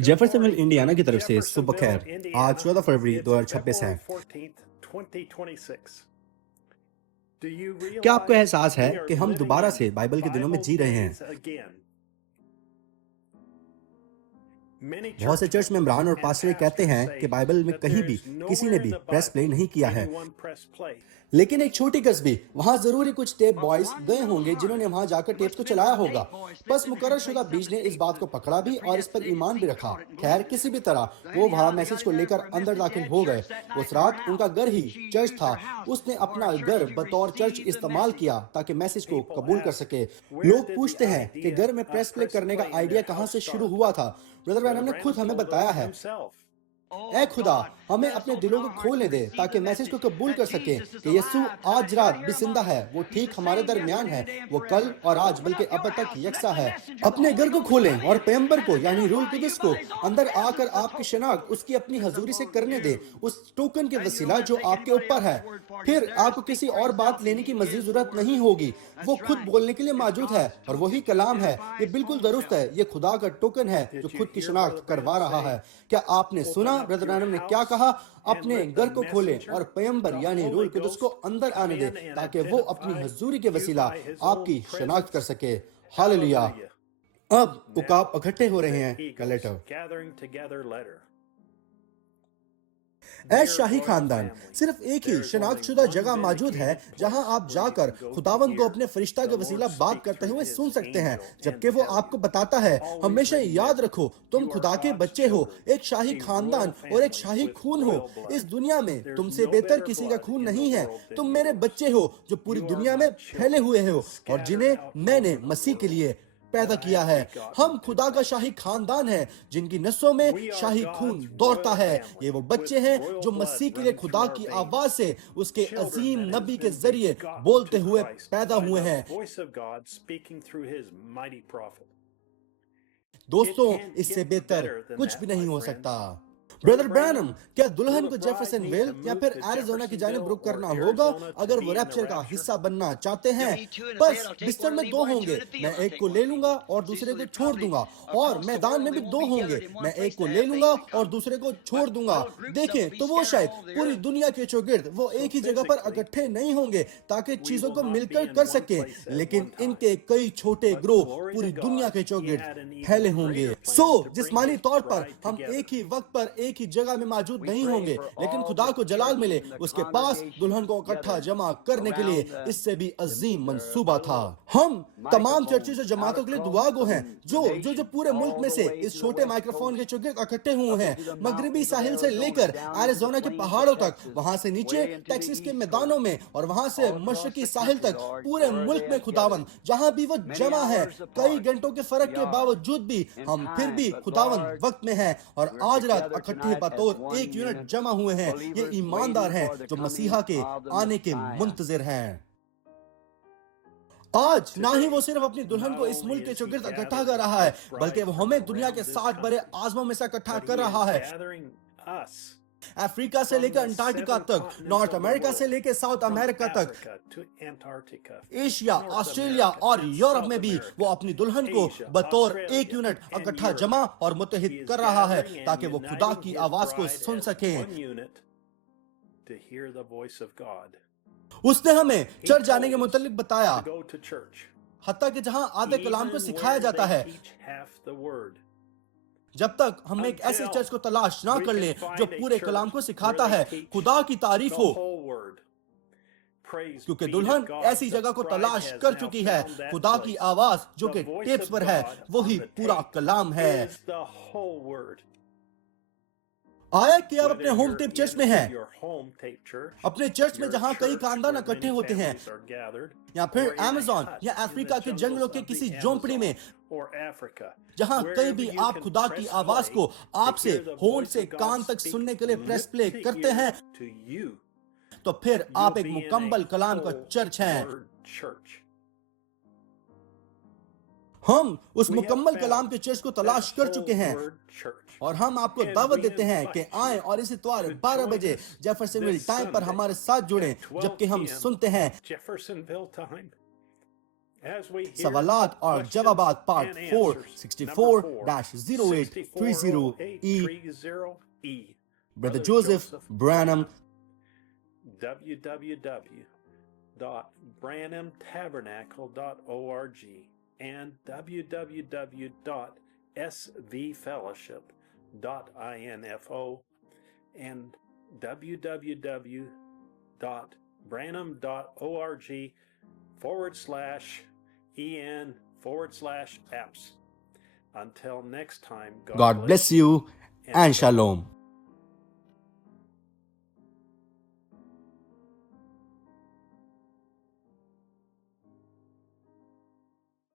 Jeffersonville Indiana की तरफ से सुबह खैर। आज 14 फरवरी 2026 है। क्या आपको एहसास है कि हम दोबारा से बाइबल के दिनों में जी रहे हैं? बहुत से चर्च मेंबरान और पास्टर कहते हैं कि बाइबल में कहीं भी किसी ने भी प्रेस प्ले नहीं किया है, लेकिन एक छोटी कस्बी वहां जरूर कुछ टेप बॉयज गए होंगे जिन्होंने वहां जाकर टेप्स को चलाया होगा। बस मुकर्रर शुदा बीज ने इस बात को पकड़ा भी और इस पर ईमान भी रखा। खैर, किसी भी तरह वो वहां मैसेज को लेकर अंदर दाखिल हो गए। उस रात उनका घर ही चर्च था। उसने अपना घर बतौर चर्च इस्तेमाल किया ताकि मैसेज को कबूल कर सके। लोग पूछते हैं कि घर में प्रेस प्ले करने का आइडिया कहां से शुरू हुआ था। ब्रदर ब्रैनम ने खुद हमें बताया है, ऐ खुदा, हमें अपने दिलों को खोलने दे ताकि मैसेज को कबूल कर सके कि यीशु आज रात भी जिंदा है। वो ठीक हमारे दरमियान है। वो कल और आज बल्कि अब तक यकसा है। अपने घर को खोलें और पैगंबर को यानी रूह कुदस को अंदर आकर आपकी शनाख्त उसकी अपनी हजूरी से करने दे, उस टोकन के वसीला जो आपके ऊपर है। फिर आपको किसी और बात लेने की मजीद जरूरत नहीं होगी। वो खुद बोलने के लिए मौजूद है और वही कलाम है। ये बिल्कुल दुरुस्त है। ये खुदा का टोकन है जो खुद की शनाख्त करवा रहा है। क्या आपने सुना ब्रदर ब्रैनम ने क्या कहा? अपने घर को खोलें और पैगंबर यानी रूह कुदस को अंदर आने दे ताकि वो अपनी हजूरी के वसीला आपकी शनाख्त कर सके। हालेलुया। अब उकाब इकट्ठे हो रहे हैं का लेटर। ऐ शाही खानदान, सिर्फ एक ही शनाख्तशुदा जगह मौजूद है जहां आप जाकर खुदावंद को अपने फरिश्ता के वसीला बात करते हुए सुन सकते हैं, जबकि वो आपको बताता है, हमेशा याद रखो तुम खुदा के बच्चे हो, एक शाही खानदान और एक शाही खून हो। इस दुनिया में तुमसे बेहतर किसी का खून नहीं है। तुम मेरे बच्चे हो जो पूरी दुनिया में फैले हुए हो और जिन्हें मैंने मसीह के लिए पैदा किया है। हम खुदा का शाही खानदान है जिनकी नसों में शाही खून दौड़ता है। ये वो बच्चे हैं जो मसीह के लिए खुदा की आवाज से उसके अजीम नबी के जरिए बोलते हुए पैदा हुए हैं। दोस्तों, इससे बेहतर कुछ भी नहीं हो सकता। ब्रदर ब्रैनम, क्या दुल्हन को जेफरसनविल या फिर एरिज़ोना की जानिब रुख करना होगा अगर वो रैप्चर का हिस्सा बनना चाहते हैं? बस बिस्तर में दो होंगे, मैं एक को ले लूंगा और दूसरे को छोड़ दूंगा। और मैदान में भी दो होंगे, मैं एक को ले लूंगा और दूसरे को छोड़ दूंगा। देखें तो वो शायद पूरी दुनिया के चौगिर्द वो एक ही जगह पर इकट्ठे नहीं होंगे ताकि चीजों को मिलकर कर सके, लेकिन इनके कई छोटे ग्रोह पूरी दुनिया के चौगिर्द फैले होंगे। जिस्मानी तौर पर हम एक ही वक्त पर एक ही जगह में मौजूद नहीं होंगे, लेकिन खुदा को जलाल मिले उसके पास दुल्हन को इकट्ठा जमा करने के लिए इससे भी अजीम मंसूबा था। हम तमाम चर्चों और जमातों के लिए दुआ गो हैं जो पूरे मुल्क में से इस छोटे माइक्रोफोन के चौगिर्द इकट्ठे हुए हैं। मगरबी साहिल से लेकर एरिज़ोना के पहाड़ों तक, वहां से नीचे टेक्सास के मैदानों में और वहां से मशरकी साहिल तक, पूरे मुल्क में खुदावंद जहां भी वो जमा है। कई घंटों के फर्क के बावजूद भी हम फिर भी खुदावंद वक्त में हैं और आज रात इकट्ठे बतौर एक यूनिट जमा हुए हैं। ये ईमानदार हैं जो मसीहा के आने के मुंतजिर हैं। आज ना ही वो सिर्फ अपनी दुल्हन को इस मुल्क के चौगिर्द इकट्ठा कर रहा है, बल्कि वो हमें दुनिया के 60 बड़े आज़मों में से इकट्ठा कर रहा है। अफ्रीका से लेकर अंटार्कटिका तक, नॉर्थ अमेरिका से लेकर साउथ अमेरिका तक, एशिया, ऑस्ट्रेलिया और यूरोप में भी वो अपनी दुल्हन को बतौर एक यूनिट इकट्ठा जमा और मुत्तहिद कर रहा है ताकि वो खुदा की आवाज को सुन सके। उसने हमें चर्च जाने के मुतालिक बताया, हत्ता कि जहां आधे कलाम को सिखाया जाता है। जब तक हम एक ऐसे चर्च को तलाश ना कर लें जो पूरे कलाम को सिखाता है, खुदा की तारीफ हो, क्योंकि दुल्हन ऐसी जगह को तलाश कर चुकी है। खुदा की आवाज जो कि टेप्स पर है वही पूरा कलाम है। आया कि आप अपने होम टेप चर्च में हैं, अपने चर्च में जहां कई खानदान इकट्ठे होते हैं, या फिर अमेज़न या अफ्रीका के जंगलों के किसी झोंपड़ी में, जहां कहीं भी आप खुदा की आवाज को आपसे होंठ से कान तक सुनने के लिए प्रेस प्ले करते हैं, तो फिर आप एक मुकम्मल कलाम का चर्च हैं। हम उस मुकम्मल कलाम के चर्च को तलाश कर चुके हैं और हम आपको दावत देते हैं कि आएं और इस इतवार 12 बजे जेफरसनविल टाइम पर हमारे साथ जुड़ें, जबकि हम सुनते हैं सवालात और जवाबात part 4 64-0830E Brother Joseph Branham www.branhamtabernacle.org and www.svfellowship.info and www.branham.org/en/apps. Until next time, God bless you and shalom.